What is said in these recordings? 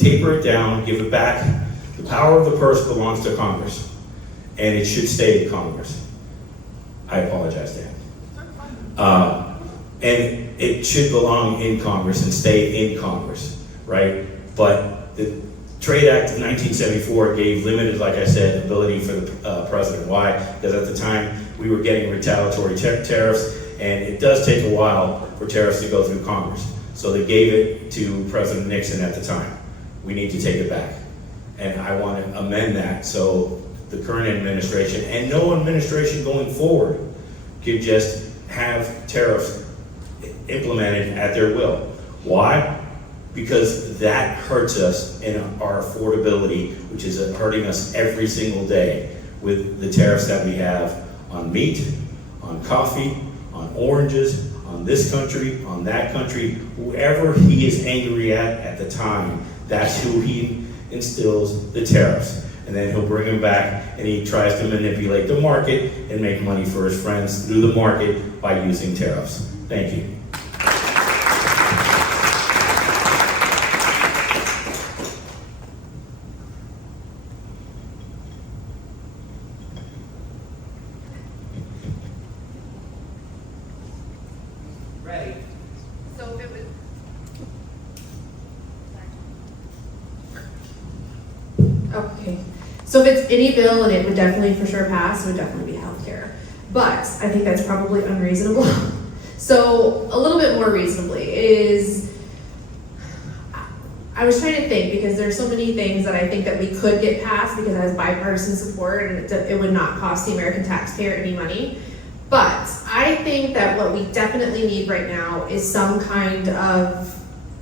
taper it down, give it back. The power of the purse belongs to Congress, and it should stay in Congress. I apologize, Dan. And it should belong in Congress and stay in Congress, right? But the Trade Act of 1974 gave limited, like I said, ability for the president. Why? Because at the time, we were getting retaliatory tariffs, and it does take a while for tariffs to go through Congress. So they gave it to President Nixon at the time. We need to take it back. And I want to amend that so the current administration and no administration going forward could just have tariffs implemented at their will. Why? Because that hurts us in our affordability, which is hurting us every single day with the tariffs that we have on meat, on coffee, on oranges, on this country, on that country. Whoever he is angry at the time, that's who he instills the tariffs. And then he'll bring them back and he tries to manipulate the market and make money for his friends through the market by using tariffs. Thank you. Ready. So if it was, Okay, so if it's any bill, and it would definitely for sure pass, it would definitely be healthcare. But I think that's probably unreasonable. So a little bit more reasonably is, I was trying to think, because there's so many things that I think that we could get passed because it has bipartisan support and it would not cost the American taxpayer any money. But I think that what we definitely need right now is some kind of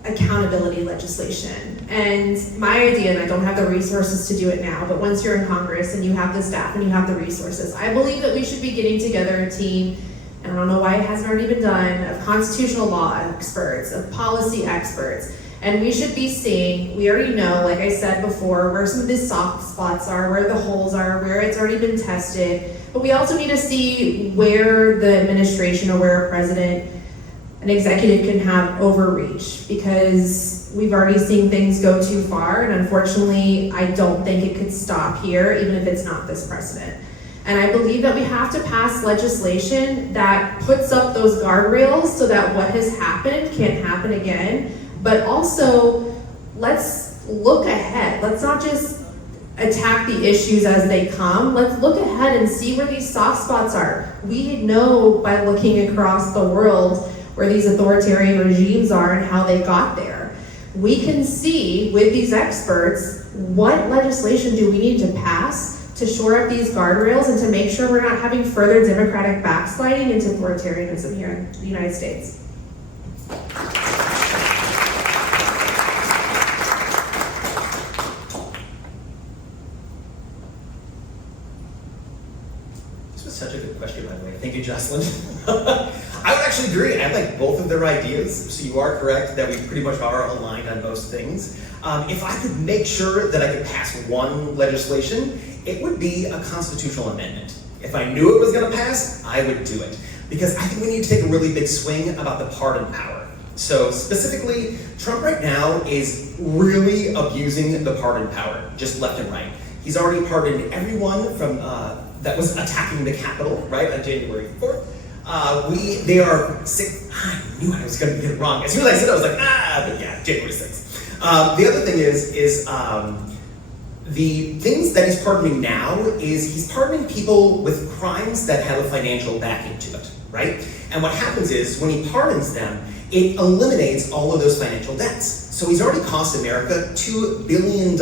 accountability legislation. And my idea, and I don't have the resources to do it now, but once you're in Congress and you have the staff and you have the resources, I believe that we should be getting together a team, and I don't know why it hasn't already been done, of constitutional law experts, of policy experts. And we should be seeing, we already know, like I said before, where some of these soft spots are, where the holes are, where it's already been tested. But we also need to see where the administration or where a president, an executive can have overreach, because we've already seen things go too far, and unfortunately, I don't think it could stop here, even if it's not this precedent. And I believe that we have to pass legislation that puts up those guardrails so that what has happened can't happen again. But also, let's look ahead. Let's not just attack the issues as they come. Let's look ahead and see where these soft spots are. We know by looking across the world where these authoritarian regimes are and how they got there. We can see with these experts what legislation do we need to pass to shore up these guardrails and to make sure we're not having further democratic backsliding into authoritarianism here in the United States. This was such a good question, by the way. Thank you, Jocelyn. I would actually agree. I like both of their ideas. So you are correct that we pretty much are aligned on most things. If I could make sure that I could pass one legislation, it would be a constitutional amendment. If I knew it was going to pass, I would do it. Because I think we need to take a really big swing about the pardon power. So specifically, Trump right now is really abusing the pardon power, just left and right. He's already pardoned everyone from that was attacking the Capitol, right, on January 4th. They are sick. I knew I was going to get it wrong. As soon as I said it, I was like, but yeah, January 6th. The other thing is the things that he's pardoning now is he's pardoning people with crimes that have a financial backing to it, right? And what happens is when he pardons them, it eliminates all of those financial debts. So he's already cost America $2 billion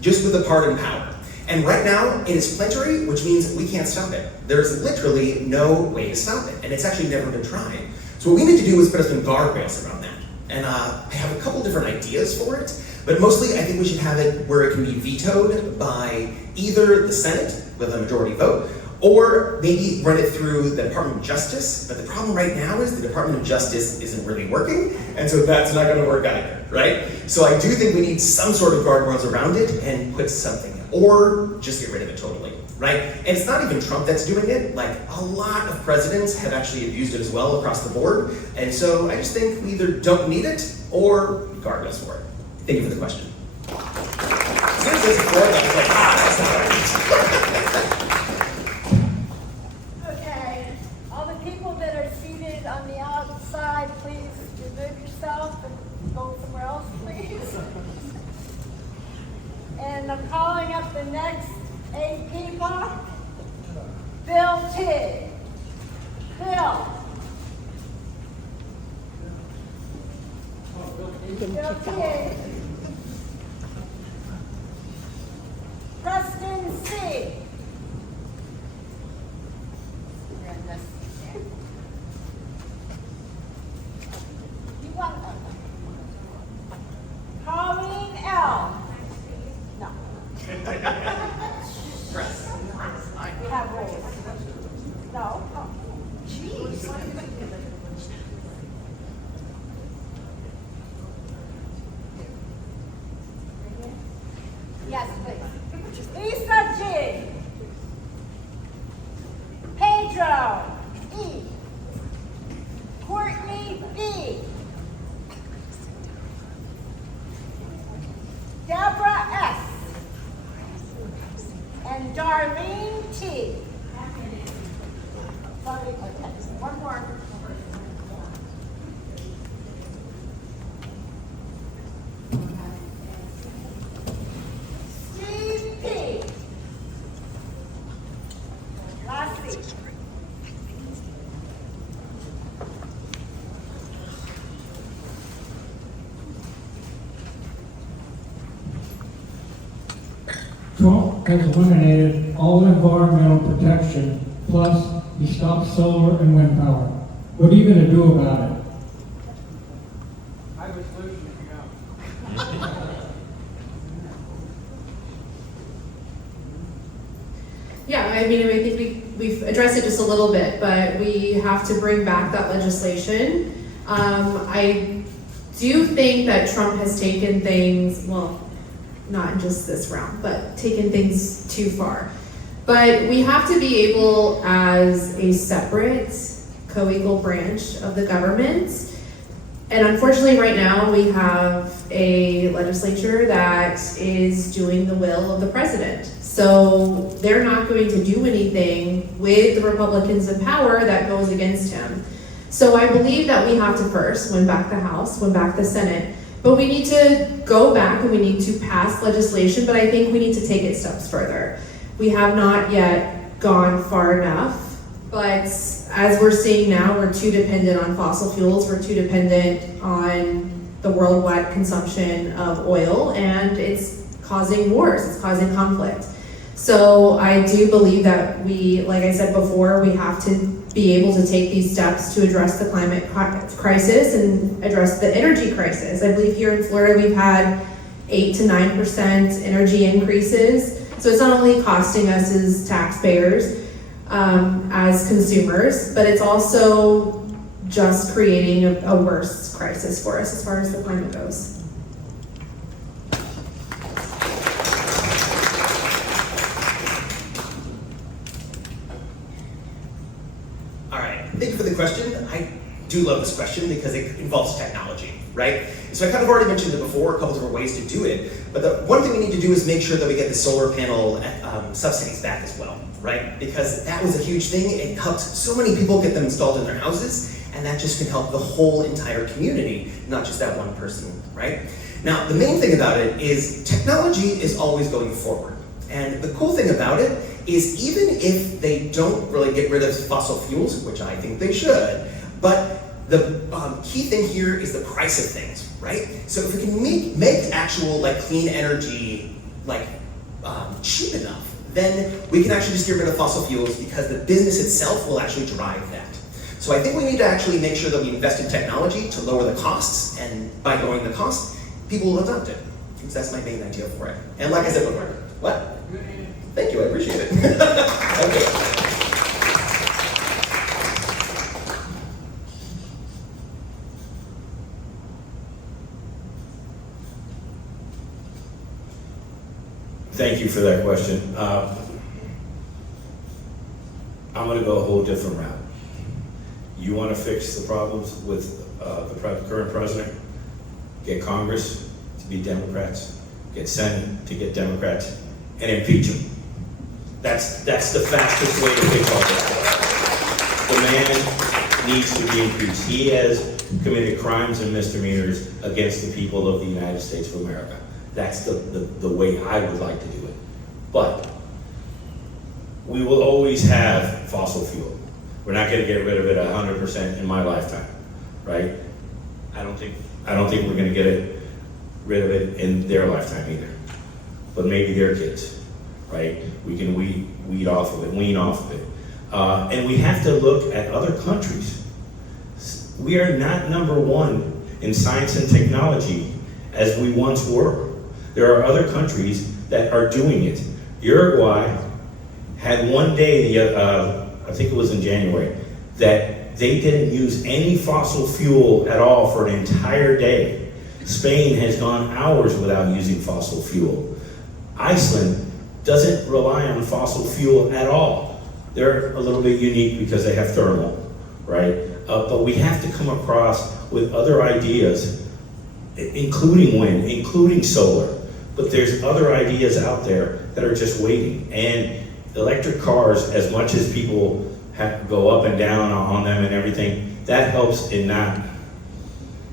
just with the pardon power. And right now, it is plenary, which means we can't stop it. There's literally no way to stop it, and it's actually never been tried. So what we need to do is put some guardrails around that. And I have a couple different ideas for it, but mostly I think we should have it where it can be vetoed by either the Senate with a majority vote, or maybe run it through the Department of Justice. But the problem right now is the Department of Justice isn't really working, and so that's not gonna work either, right? So I do think we need some sort of guardrails around it and put something, or just get rid of it totally, right? And it's not even Trump that's doing it. Like, a lot of presidents have actually abused it as well across the board. And so I just think we either don't need it or guardrails for it. Thank you for the question. soon as it's four, I was like, that's not right. Okay, all the people that are seated on the outside, please remove yourself and go somewhere else, please. And I'm calling up the next 8 people. Bill Tigg. Bill. Bill Tigg. Preston C. You're in this seat. You want Colleen L. No. We have rules. No. Oh, jeez. Yes, please. Lisa G. Pedro E. Courtney B. Deborah S. And Darlene T. Sorry, okay, one more. Steve P. Lassie. Trump has eliminated all environmental protection, plus he stopped solar and wind power. What are you going to do about it? I have a solution if you know. Yeah, I mean, I think we've addressed it just a little bit, but we have to bring back that legislation. I do think that Trump has taken things, well, not in just this round, but taken things too far. But we have to be able, as a separate, co-equal branch of the government, and unfortunately right now we have a legislature that is doing the will of the president. So they're not going to do anything with the Republicans in power that goes against him. So I believe that we have to first win back the House, win back the Senate, but we need to go back and we need to pass legislation, but I think we need to take it steps further. We have not yet gone far enough, but as we're seeing now, we're too dependent on fossil fuels, we're too dependent on the worldwide consumption of oil, and it's causing wars, it's causing conflict. So I do believe that we, like I said before, we have to be able to take these steps to address the climate crisis and address the energy crisis. I believe here in Florida we've had 8 to 9% energy increases. So it's not only costing us as taxpayers, as consumers, but it's also just creating a worse crisis for us as far as the climate goes. All right, thank you for the question. I do love this question because it involves technology, right? So I kind of already mentioned it before, a couple different ways to do it, but the one thing we need to do is make sure that we get the solar panel subsidies back as well, right? Because that was a huge thing. It helped so many people get them installed in their houses, and that just can help the whole entire community, not just that one person, right? Now, the main thing about it is technology is always going forward. And the cool thing about it is even if they don't really get rid of fossil fuels, which I think they should, but the key thing here is the price of things, right? So if we can make actual clean energy cheap enough, then we can actually just get rid of fossil fuels because the business itself will actually drive that. So I think we need to actually make sure that we invest in technology to lower the costs, and by lowering the costs, people will adopt it. Because that's my main idea for it. And like I said before, what? Thank you, I appreciate it. Okay. Thank you for that question. I'm going to go a whole different route. You want to fix the problems with the current president? Get Congress to be Democrats. get Senate, to get Democrats, and impeach them. That's the fastest way to fix all that. The man needs to be impeached. He has committed crimes and misdemeanors against the people of the United States of America. That's the way I would like to do it. But we will always have fossil fuel. We're not going to get rid of it 100% in my lifetime, right? I don't think we're going to get rid of it in their lifetime either. But maybe their kids, right? We can wean off of it. And we have to look at other countries. We are not number one in science and technology as we once were. There are other countries that are doing it. Uruguay had one day, I think it was in January, that they didn't use any fossil fuel at all for an entire day. Spain has gone hours without using fossil fuel. Iceland doesn't rely on fossil fuel at all. They're a little bit unique because they have thermal, right? But we have to come across with other ideas, including wind, including solar. But there's other ideas out there that are just waiting. And electric cars, as much as people go up and down on them and everything, that helps in not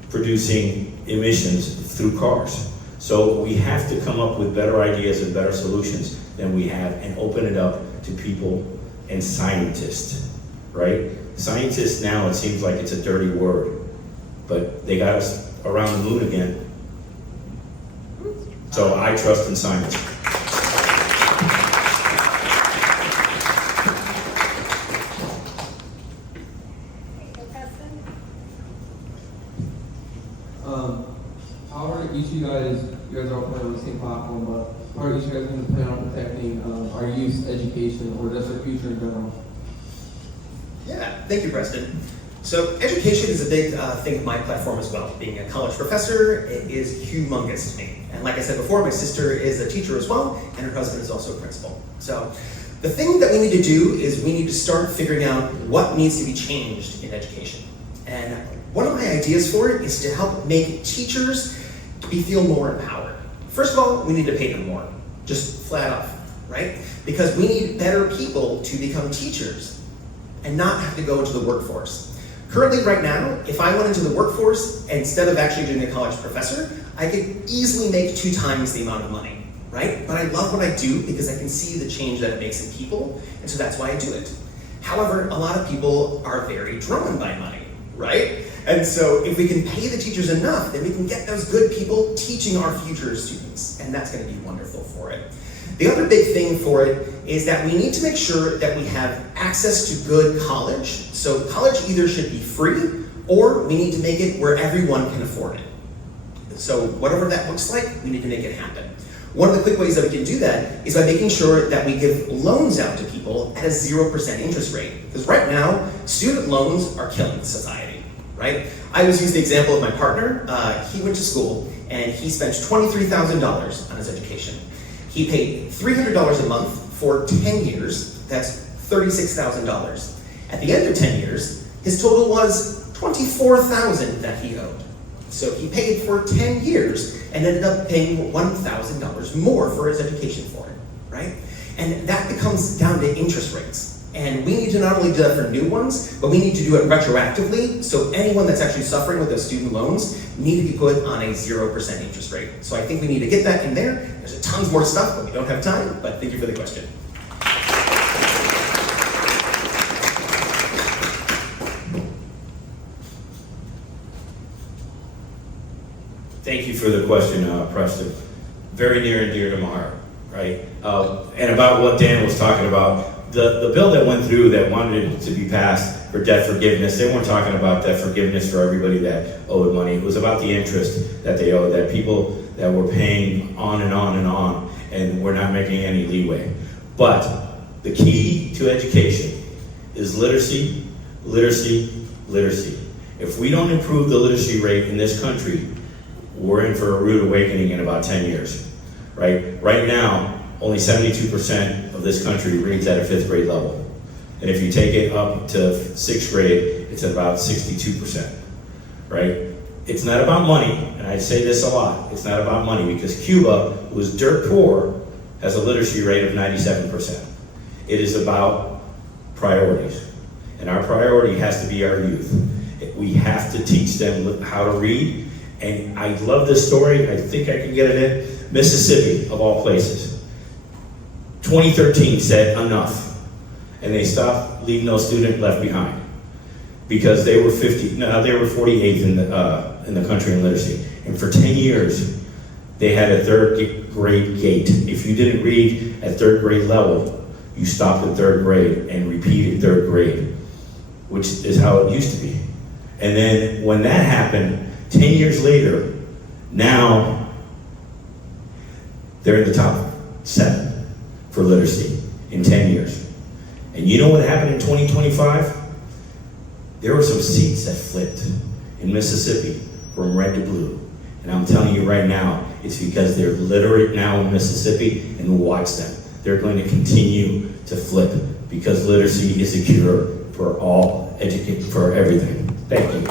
producing emissions through cars. So we have to come up with better ideas and better solutions than we have and open it up to people and scientists, right? Scientists now, it seems like it's a dirty word, but they got us around the moon again. So I trust in science. How are each of you guys are all playing on the same platform, but how are each of you guys going to plan on protecting our youth's education or just their future in general? Yeah, thank you, Preston. So education is a big thing of my platform as well. Being a college professor is humongous to me. And like I said before, my sister is a teacher as well, and her husband is also a principal. So the thing that we need to do is we need to start figuring out what needs to be changed in education. And one of my ideas for it is to help make teachers feel more empowered. First of all, we need to pay them more, just flat off, right? Because we need better people to become teachers and not have to go into the workforce. Currently, right now, if I went into the workforce, instead of actually doing a college professor, I could easily make 2 times the amount of money, right? But I love what I do because I can see the change that it makes in people, and so that's why I do it. However, a lot of people are very drawn by money, right? And so if we can pay the teachers enough, then we can get those good people teaching our future students, and that's going to be wonderful for it. The other big thing for it is that we need to make sure that we have access to good college. So college either should be free, or we need to make it where everyone can afford it. So whatever that looks like, we need to make it happen. One of the quick ways that we can do that is by making sure that we give loans out to people at a 0% interest rate. Because right now, student loans are killing society, right? I always use the example of my partner. He went to school and he spent $23,000 on his education. He paid $300 a month for 10 years. That's $36,000. At the end of 10 years, his total was $24,000 that he owed. So he paid for 10 years and ended up paying $1,000 more for his education for it, right? And that becomes down to interest rates. And we need to not only do that for new ones, but we need to do it retroactively. So anyone that's actually suffering with those student loans need to be put on a 0% interest rate. So I think we need to get that in there. There's tons more stuff, but we don't have time. But thank you for the question. Thank you for the question, Preston. Very near and dear to my heart, right? And about what Dan was talking about, the bill that went through that wanted it to be passed for debt forgiveness, they weren't talking about debt forgiveness for everybody that owed money. It was about the interest that they owed, that people that were paying on and on and on, and we're not making any leeway. But the key to education is literacy, literacy, literacy. If we don't improve the literacy rate in this country, we're in for a rude awakening in about 10 years, right? Right now, only 72% of this country reads at a 5th grade level. And if you take it up to 6th grade, it's at about 62%, right? it's not about money, and I say this a lot, it's not about money, because Cuba, who is dirt poor, has a literacy rate of 97%. It is about priorities. And our priority has to be our youth. We have to teach them how to read. And I love this story, I think I can get it in. Mississippi, of all places. 2013 said enough. And they stopped Leave No Student Left Behind. Because they were 48th in the country in literacy. And for 10 years, they had a third grade gate. If you didn't read at third grade level, you stopped at third grade and repeated third grade, which is how it used to be. And then when that happened, 10 years later, now they're in the top 7 for literacy in 10 years. And you know what happened in 2025? There were some seats that flipped in Mississippi from red to blue. And I'm telling you right now, it's because they're literate now in Mississippi, and watch them. They're going to continue to flip because literacy is a cure for all for everything. Thank you.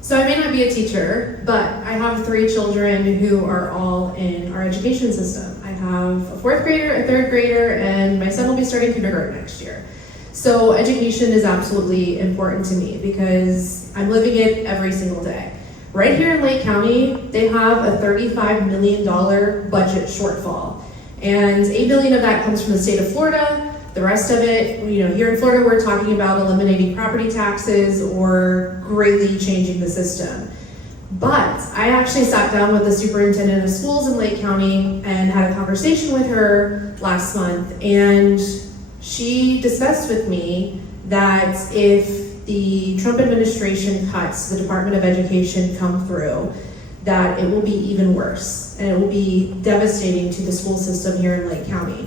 So I may not be a teacher, but I have 3 children who are all in our education system. I have a 4th grader, a 3rd grader, and my son will be starting kindergarten next year. So education is absolutely important to me because I'm living it every single day. Right here in Lake County, they have a $35 million budget shortfall. And $8 million of that comes from the state of Florida. The rest of it, here in Florida, we're talking about eliminating property taxes or greatly changing the system. But I actually sat down with the superintendent of schools in Lake County and had a conversation with her last month, and she discussed with me that if the Trump administration cuts the Department of Education come through, that it will be even worse, and it will be devastating to the school system here in Lake County.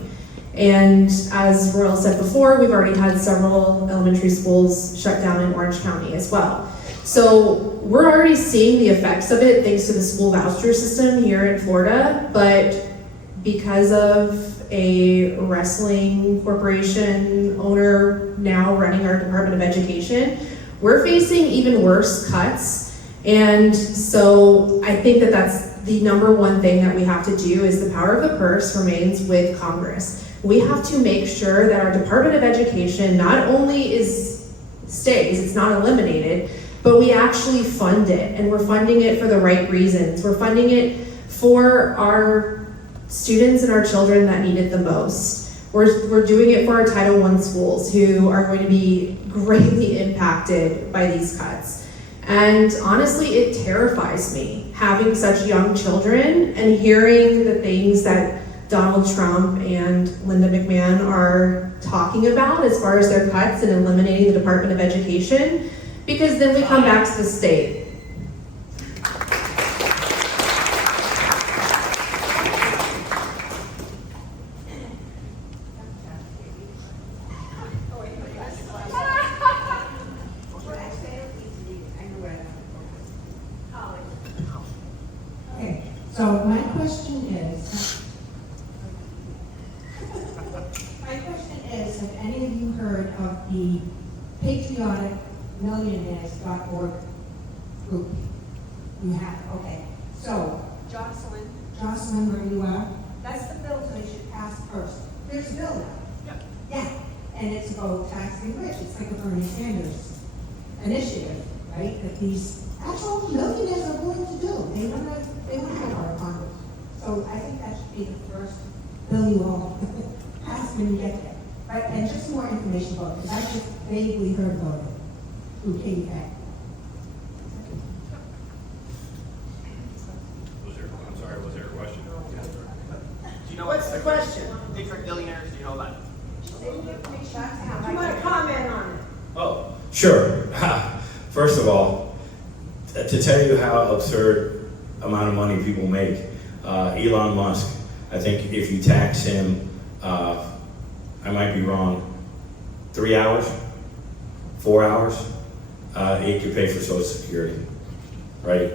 And as Royal said before, we've already had several elementary schools shut down in Orange County as well. So we're already seeing the effects of it thanks to the school voucher system here in Florida, but because of a wrestling corporation owner now running our Department of Education, we're facing even worse cuts. And so I think that that's the number one thing that we have to do is the power of the purse remains with Congress. We have to make sure that our Department of Education not only stays, it's not eliminated, but we actually fund it, and we're funding it for the right reasons. We're funding it for our students and our children that need it the most. We're doing it for our Title I schools who are going to be greatly impacted by these cuts. And honestly, it terrifies me having such young children and hearing the things that Donald Trump and Linda McMahon are talking about as far as their cuts and eliminating the Department of Education, because then we come back to the state. Okay, so my question is, have any of you heard of the patrioticmillionaires.org group? You have, okay. So, Jocelyn, where you are, that's the bill that you should pass first. There's a bill now. Yeah, and it's about taxing rich. It's like a Bernie Sanders initiative, right? That these actual millionaires are willing to do. They want to go our Congress. So I think that should be the first bill you all pass when you get there. Right, and just more information about it, because I just vaguely heard about it through Katie Beck. I'm sorry, was there a question? Do you know what's the question? Patriot billionaires, do you know about it? Do you want to comment on it? Oh, sure. First of all, to tell you how absurd amount of money people make, Elon Musk, I think if you tax him, I might be wrong, 3 hours, 4 hours, it could pay for Social Security, right?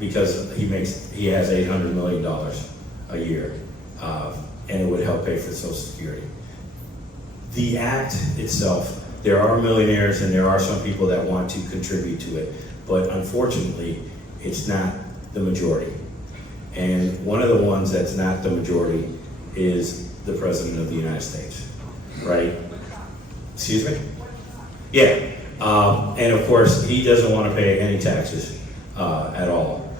because he has $800 million a year, and it would help pay for Social Security. The act itself, there are millionaires and there are some people that want to contribute to it, but unfortunately, it's not the majority. And one of the ones that's not the majority is the President of the United States, right? Excuse me? Yeah, and of course, he doesn't want to pay any taxes at all.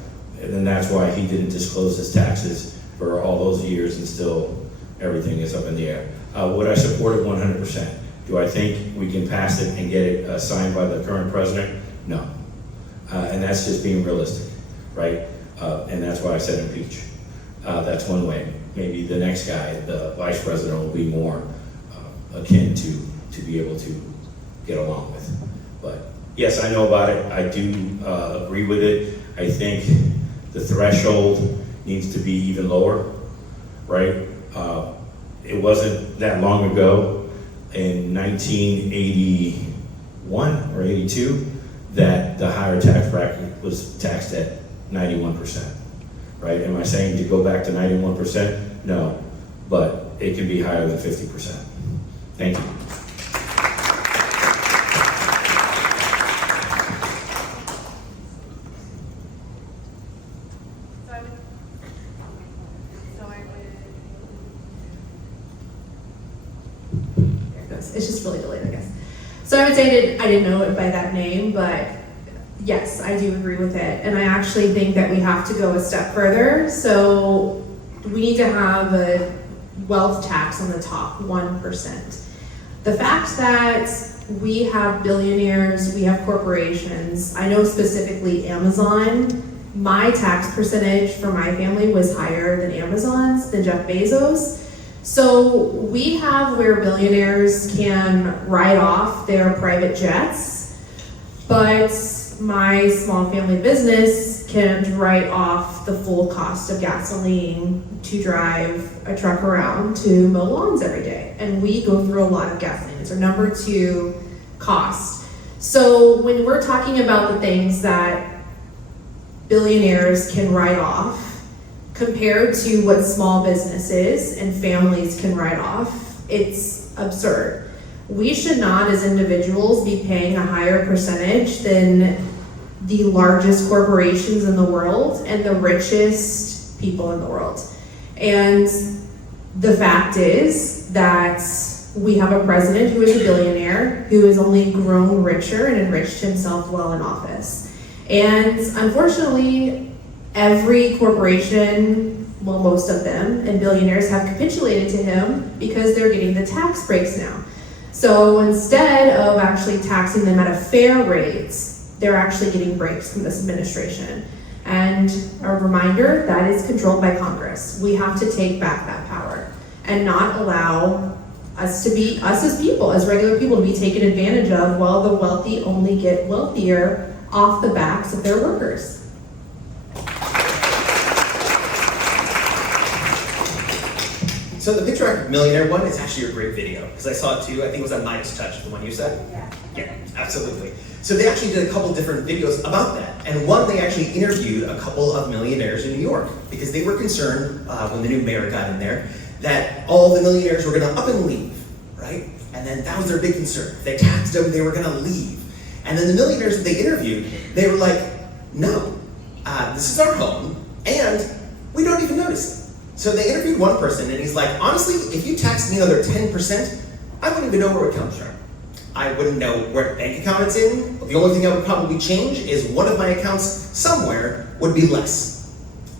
And then that's why he didn't disclose his taxes for all those years, and still everything is up in the air. Would I support it 100%? Do I think we can pass it and get it signed by the current president? No. And that's just being realistic, right? And that's why I said impeach. That's one way. Maybe the next guy, the vice president, will be more akin to be able to get along with. But yes, I know about it. I do agree with it. I think the threshold needs to be even lower, right? It wasn't that long ago, in 1981 or 82, that the higher tax bracket was taxed at 91%, right? Am I saying to go back to 91%? No, but it can be higher than 50%. Thank you. It's just really delayed, I guess. So I would say I didn't know it by that name, but yes, I do agree with it. And I actually think that we have to go a step further. So we need to have a wealth tax on the top 1%. The fact that we have billionaires, we have corporations, I know specifically Amazon, my tax percentage for my family was higher than Amazon's, than Jeff Bezos. So we have where billionaires can write off their private jets, but my small family business can't write off the full cost of gasoline to drive a truck around to mow lawns every day. And we go through a lot of gasoline. It's our number 2 cost. So when we're talking about the things that billionaires can write off, compared to what small businesses and families can write off, it's absurd. We should not, as individuals, be paying a higher percentage than the largest corporations in the world and the richest people in the world. And the fact is that we have a president who is a billionaire, who has only grown richer and enriched himself while in office. And unfortunately, every corporation, well, most of them, and billionaires have capitulated to him because they're getting the tax breaks now. So instead of actually taxing them at a fair rate, they're actually getting breaks from this administration. And a reminder, that is controlled by Congress. We have to take back that power and not allow us as people, as regular people, to be taken advantage of while the wealthy only get wealthier off the backs of their workers. So the picture millionaire one is actually a great video, because I saw it too. I think it was on Midas Touch, the one you said? Yeah, absolutely. So they actually did a couple different videos about that. And one, they actually interviewed a couple of millionaires in New York, because they were concerned when the new mayor got in there that all the millionaires were gonna up and leave, right? And then that was their big concern. If they taxed them, they were gonna leave. And then the millionaires that they interviewed, they were like, no, this is our home, and we don't even notice it. So they interviewed one person, and he's like, honestly, if you taxed me another 10%, I wouldn't even know where it comes from. I wouldn't know what bank account it's in. The only thing I would probably change is one of my accounts somewhere would be less.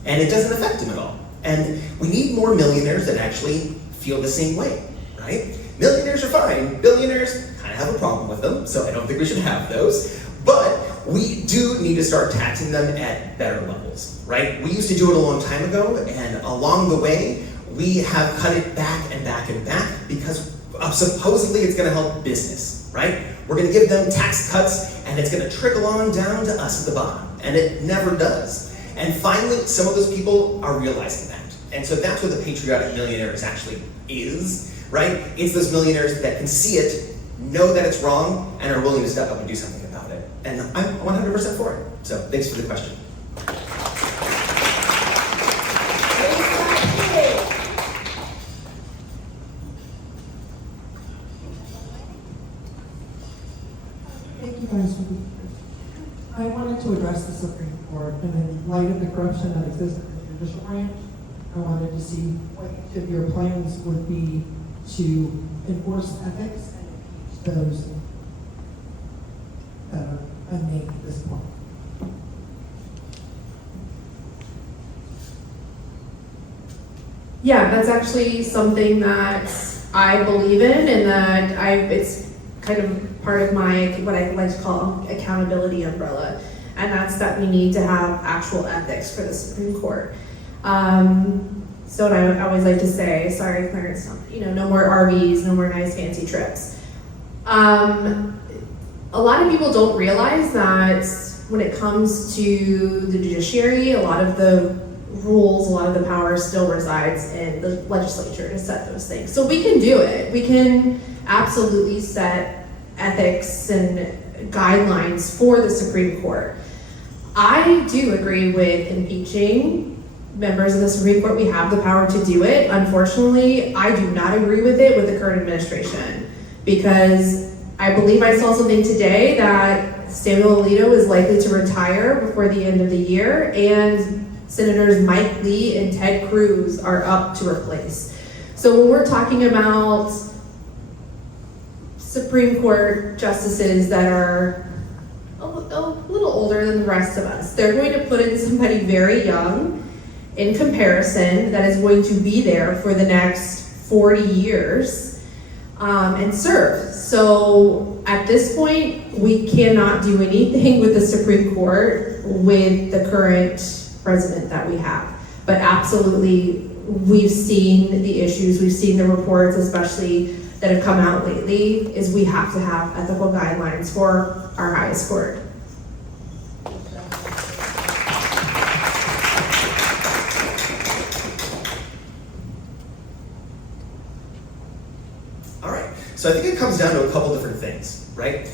And it doesn't affect him at all. And we need more millionaires that actually feel the same way, right? Millionaires are fine. Billionaires, kind of have a problem with them, so I don't think we should have those. But we do need to start taxing them at better levels, right? We used to do it a long time ago, and along the way, we have cut it back and back and back because supposedly it's gonna help business, right? We're gonna give them tax cuts, and it's gonna trickle on down to us at the bottom, and it never does. And finally, some of those people are realizing that. And so that's what the patriotic millionaires actually is, right? It's those millionaires that can see it, know that it's wrong, and are willing to step up and do something about it. And I'm 100% for it. So thanks for the question. guys will be I wanted to address the Supreme Court, and in light of the corruption that exists in the judicial branch, I wanted to see what each of your plans would be to enforce ethics and impeach those that are unnamed at this point. Yeah, that's actually something that I believe in, and that it's kind of part of my, what I like to call accountability umbrella. And that's that we need to have actual ethics for the Supreme Court. So what I always like to say, sorry Clarence, no more RVs, no more nice fancy trips. A lot of people don't realize that when it comes to the judiciary, a lot of the rules, a lot of the power still resides in the legislature to set those things. So we can do it. We can absolutely set ethics and guidelines for the Supreme Court. I do agree with impeaching members of the Supreme Court. We have the power to do it. Unfortunately, I do not agree with it with the current administration, because I believe I saw something today that Samuel Alito is likely to retire before the end of the year, and Senators Mike Lee and Ted Cruz are up to replace. So when we're talking about Supreme Court justices that are a little older than the rest of us, they're going to put in somebody very young in comparison that is going to be there for the next 40 years and serve. So at this point, we cannot do anything with the Supreme Court with the current president that we have. But absolutely, we've seen the issues, we've seen the reports, especially that have come out lately, is we have to have ethical guidelines for our highest court. All right, so I think it comes down to a couple different things, right?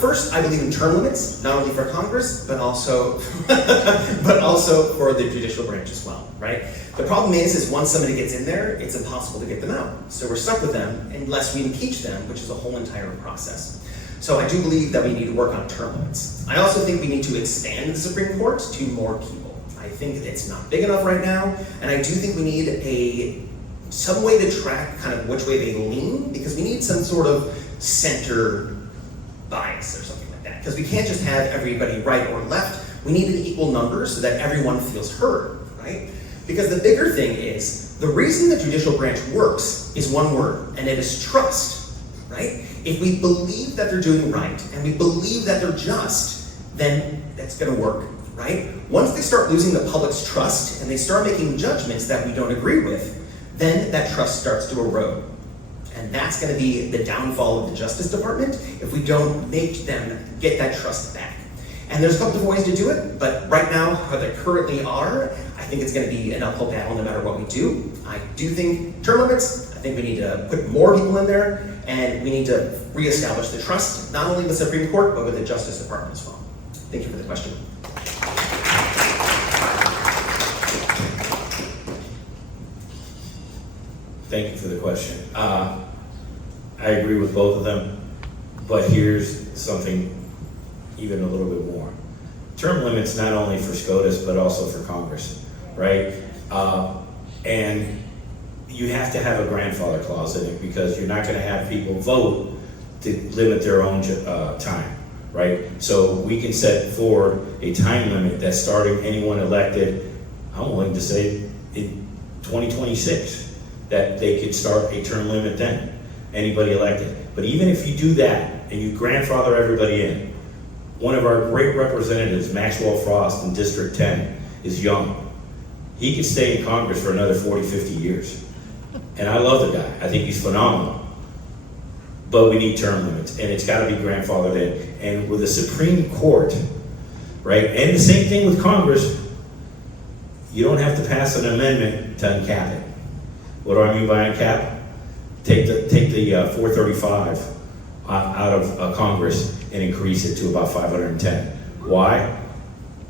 First, I believe in term limits, not only for Congress, but also for the judicial branch as well, right? The problem is once somebody gets in there, it's impossible to get them out. So we're stuck with them unless we impeach them, which is a whole entire process. So I do believe that we need to work on term limits. I also think we need to expand the Supreme Court to more people. I think it's not big enough right now, and I do think we need some way to track kind of which way they lean, because we need some sort of center bias or something like that. Because we can't just have everybody right or left. We need an equal number so that everyone feels heard, right? Because the bigger thing is, the reason the judicial branch works is one word, and it is trust, right? If we believe that they're doing right, and we believe that they're just, then that's gonna work, right? Once they start losing the public's trust, and they start making judgments that we don't agree with, then that trust starts to erode. And that's going to be the downfall of the Justice Department if we don't make them get that trust back. And there's a couple of ways to do it, but right now, how they currently are, I think it's going to be an uphill battle no matter what we do. I do think term limits, I think we need to put more people in there, and we need to reestablish the trust, not only with the Supreme Court, but with the Justice Department as well. Thank you for the question. Thank you for the question. I agree with both of them, but here's something even a little bit more. Term limits not only for SCOTUS, but also for Congress, right? And you have to have a grandfather clause in it, because you're not gonna have people vote to limit their own time, right? So we can set forward a time limit that's starting anyone elected, I'm willing to say in 2026. That they could start a term limit then, anybody elected. But even if you do that and you grandfather everybody in, one of our great representatives, Maxwell Frost in District 10, is young. He could stay in Congress for another 40, 50 years. And I love the guy, I think he's phenomenal. But we need term limits, and it's gotta be grandfathered in. And with the Supreme Court, right, and the same thing with Congress, you don't have to pass an amendment to uncap it. What do I mean by uncap? Take the 435 out of Congress and increase it to about 510. Why?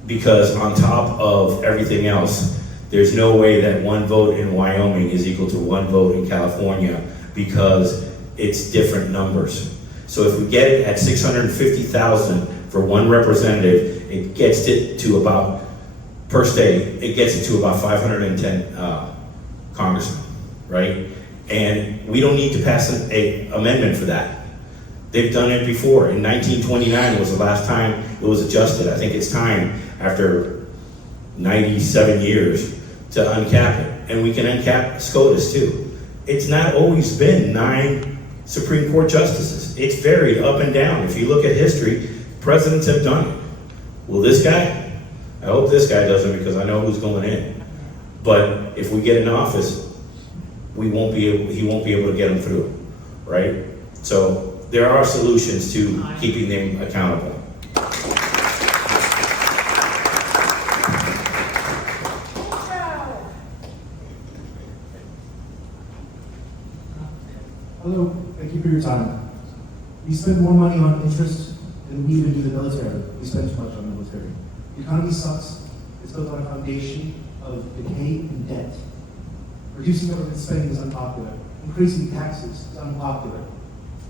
Because on top of everything else, there's no way that one vote in Wyoming is equal to one vote in California, because it's different numbers. So if we get it at 650,000 for one representative, it gets it to about, per state, it gets it to about 510 congressmen, right? And we don't need to pass an amendment for that. They've done it before. In 1929 was the last time it was adjusted. I think it's time, after 97 years, to uncap it. And we can uncap SCOTUS too. It's not always been 9 Supreme Court justices. It's varied up and down. If you look at history, presidents have done it. Will this guy? I hope this guy doesn't, because I know who's going in. But if we get in office, he won't be able to get them through, right? So there are solutions to keeping them accountable. Hello, thank you for your time. We spend more money on interest than we even do the military. We spend too much on the military. The economy sucks. It's built on a foundation of decay and debt. Reducing government spending is unpopular. Increasing taxes is unpopular.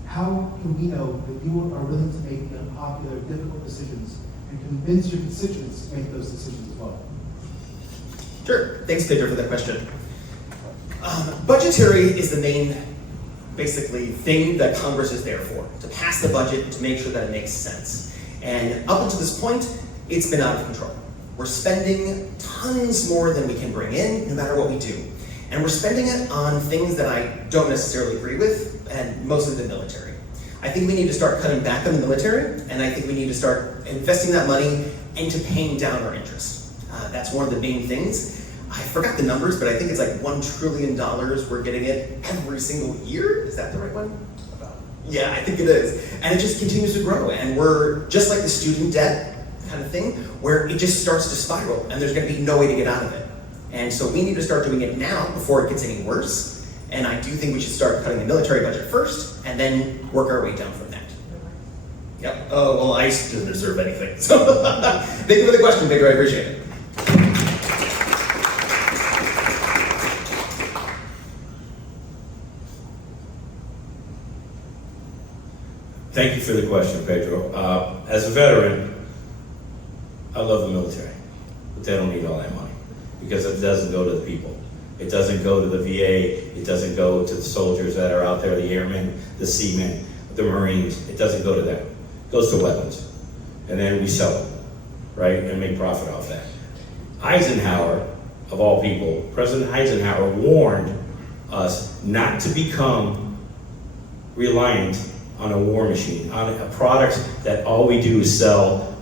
How can we know that you are willing to make the unpopular, difficult decisions and convince your constituents to make those decisions as well? Sure. Thanks, Pedro, for that question. Budgetary is the main, basically, thing that Congress is there for, to pass the budget, to make sure that it makes sense. And up until this point, it's been out of control. We're spending tons more than we can bring in, no matter what we do. And we're spending it on things that I don't necessarily agree with, and mostly the military. I think we need to start cutting back on the military, and I think we need to start investing that money into paying down our interest. That's one of the main things. I forgot the numbers, but I think it's like $1 trillion we're getting it every single year. Is that the right one? Yeah, I think it is. And it just continues to grow. And we're just like the student debt kind of thing, where it just starts to spiral, and there's going to be no way to get out of it. And so we need to start doing it now before it gets any worse. And I do think we should start cutting the military budget first, and then work our way down from that. Yep. Oh, well, ICE doesn't deserve anything. So thank you for the question, Victor. I appreciate it. Thank you for the question, Pedro. As a veteran, I love the military, but they don't need all that money, because it doesn't go to the people. It doesn't go to the VA. It doesn't go to the soldiers that are out there, the airmen, the seamen, the Marines. It doesn't go to them. It goes to weapons. And then we sell them, right, and make profit off that. Eisenhower, of all people, President Eisenhower warned us not to become reliant on a war machine, on a product that all we do is sell